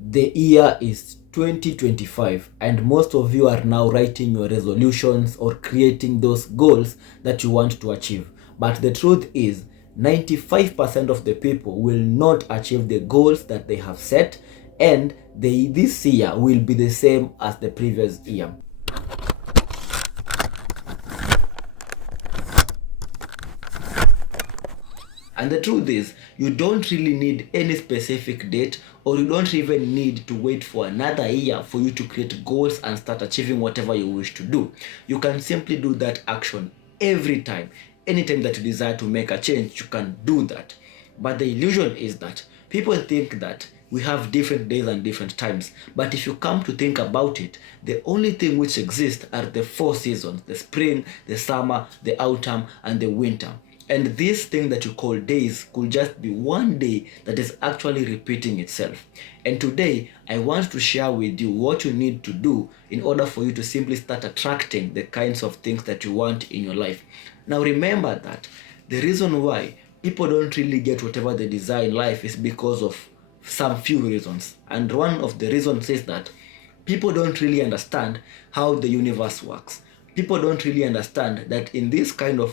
The year is 2025, and most of you are now writing your resolutions or creating those goals that you want to achieve. But the truth is, 95% of the people will not achieve the goals that they have set, and this year will be the same as the previous year. And the truth is, you don't really need any specific date, or you don't even need to wait for another year for you to create goals and start achieving whatever you wish to do. You can simply do that action every time. Anytime that you desire to make a change, you can do that. But the illusion is that people think that we have different days and different times. But if you come to think about it, the only thing which exists are the four seasons: the spring, the summer, the autumn, and the winter. And this thing that you call days could just be one day that is actually repeating itself. And today, I want to share with you what you need to do in order for you to simply start attracting the kinds of things that you want in your life. Now, remember that the reason why people don't really get whatever they desire in life is because of some few reasons. And one of the reasons is that people don't really understand how the universe works. People don't really understand that in this kind of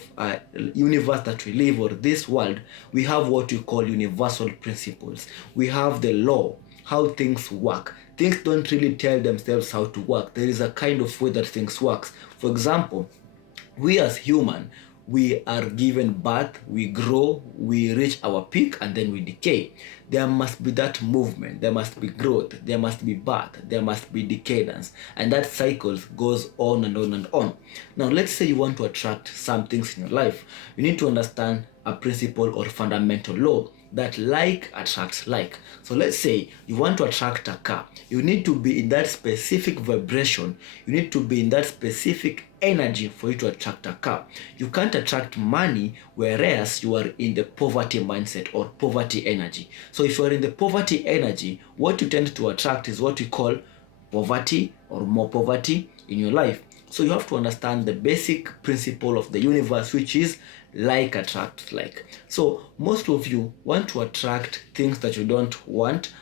universe that we live, or this world, we have what we call universal principles. We have the law, how things work. Things don't really tell themselves how to work. There is a kind of way that things works. For example, we as human, we are given birth, we grow, we reach our peak, and then we decay. There must be that movement, there must be growth, there must be birth, there must be decadence, and that cycle goes on and on and on. Now, let's say you want to attract some things in your life. You need to understand a principle or fundamental law that like attracts like. So let's say you want to attract a car. You need to be in that specific vibration. You need to be in that specific energy for you to attract a car. You can't attract money whereas you are in the poverty mindset or poverty energy. So if you are in the poverty energy, what you tend to attract is what we call poverty or more poverty in your life. So you have to understand the basic principle of the universe, which is like attracts like. So most of you want to attract things that you don't want.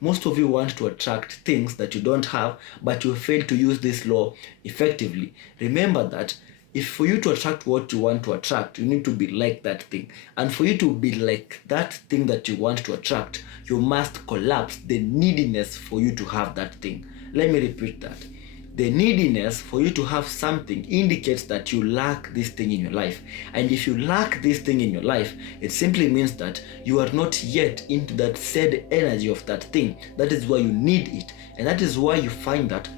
Most of you want to attract things that you don't have, but you fail to use this law effectively. Remember that if for you to attract what you want to attract, you need to be like that thing. And for you to be like that thing that you want to attract, you must collapse the neediness for you to have that thing. Let me repeat that. The neediness for you to have something indicates that you lack this thing in your life. And if you lack this thing in your life, it simply means that you are not yet into that said energy of that thing. That is why you need it. And that is why you find that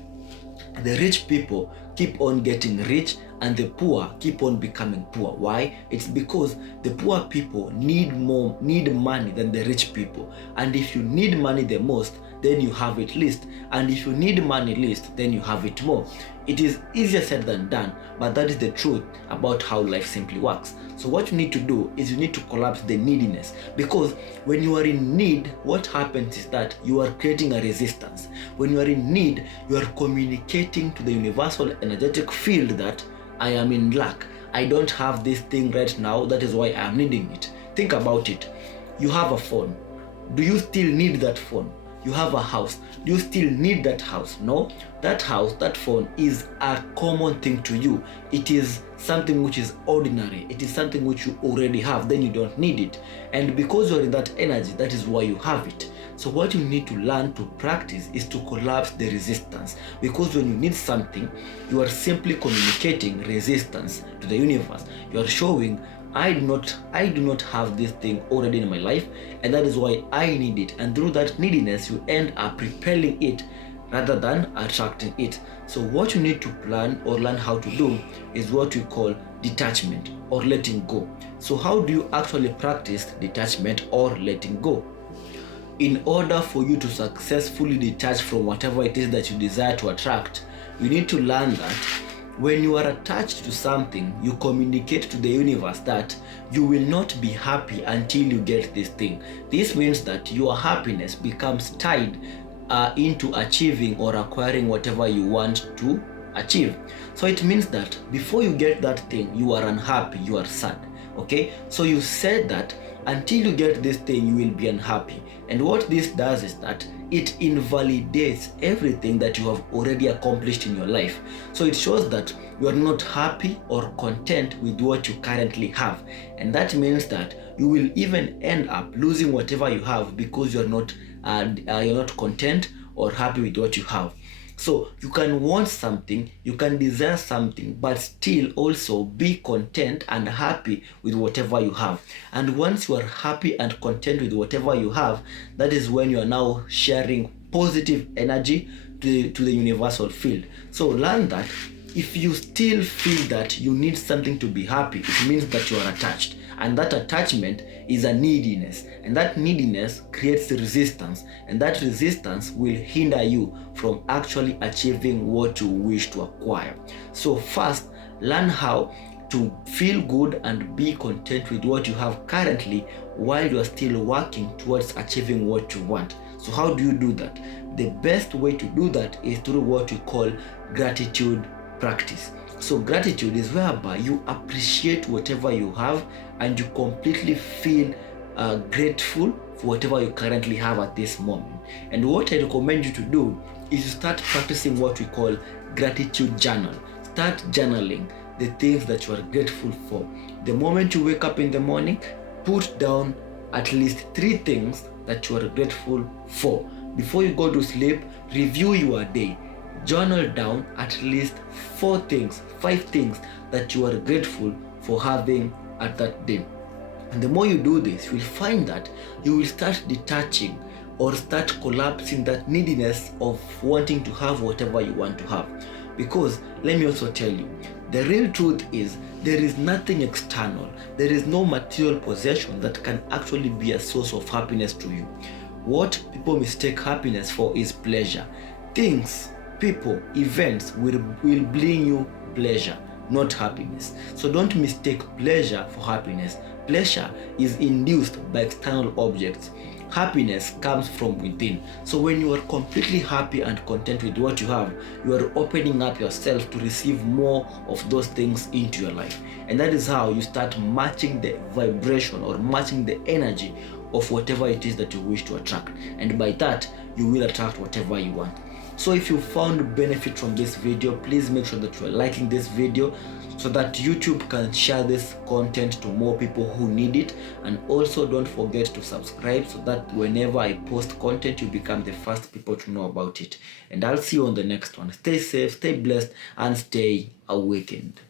the rich people keep on getting rich and the poor keep on becoming poor. Why? It's because the poor people need money than the rich people. And if you need money the most, then you have it least. And if you need money least, then you have it more. It is easier said than done, but that is the truth about how life simply works. So what you need to do is you need to collapse the neediness, because when you are in need, what happens is that you are creating a resistance. When you are in need, you are communicating to the universal energetic field that I am in lack. I don't have this thing right now, that is why I am needing it. Think about it. You have a phone. Do you still need that phone? You have a house. Do you still need that house? No. That house, that phone is a common thing to you. It is something which is ordinary. It is something which you already have. Then you don't need it. And because you're in that energy, that is why you have it. So what you need to learn to practice is to collapse the resistance. Because when you need something, you are simply communicating resistance to the universe. You are showing, I do not have this thing already in my life, and that is why I need it. And through that neediness, you end up repelling it rather than attracting it. So what you need to plan or learn how to do is what we call detachment or letting go. So how do you actually practice detachment or letting go? In order for you to successfully detach from whatever it is that you desire to attract, you need to learn that when you are attached to something, you communicate to the universe that you will not be happy until you get this thing. This means that your happiness becomes tied into achieving or acquiring whatever you want to achieve. So it means that before you get that thing, you are unhappy, you are sad. Okay, so you said that until you get this thing, you will be unhappy. And what this does is that it invalidates everything that you have already accomplished in your life. So it shows that you are not happy or content with what you currently have. And that means that you will even end up losing whatever you have because you're not content or happy with what you have. So you can want something, you can desire something, but still also be content and happy with whatever you have. And once you are happy and content with whatever you have, that is when you are now sharing positive energy to the universal field. So learn that if you still feel that you need something to be happy, it means that you are attached. And that attachment is a neediness, and that neediness creates resistance, and that resistance will hinder you from actually achieving what you wish to acquire. So first, learn how to feel good and be content with what you have currently while you are still working towards achieving what you want. So how do you do that? The best way to do that is through what we call gratitude practice. So gratitude is whereby you appreciate whatever you have and you completely feel grateful for whatever you currently have at this moment. And what I recommend you to do is to start practicing what we call gratitude journal. Start journaling the things that you are grateful for. The moment you wake up in the morning, put down at least 3 things that you are grateful for. Before you go to sleep, review your day. Journal down at least 4 things, 5 things that you are grateful for having at that day. And the more you do this, you will find that you will start detaching or start collapsing that neediness of wanting to have whatever you want to have. Because let me also tell you, the real truth is there is nothing external, there is no material possession that can actually be a source of happiness to you. What people mistake happiness for is pleasure. Things, people, events will bring you pleasure, not happiness. So don't mistake pleasure for happiness. Pleasure is induced by external objects. Happiness comes from within. So when you are completely happy and content with what you have, you are opening up yourself to receive more of those things into your life. And that is how you start matching the vibration or matching the energy of whatever it is that you wish to attract. And by that, you will attract whatever you want. So if you found benefit from this video, please make sure that you are liking this video so that YouTube can share this content to more people who need it. And also don't forget to subscribe so that whenever I post content, you become the first people to know about it. And I'll see you on the next one. Stay safe, stay blessed, and stay awakened.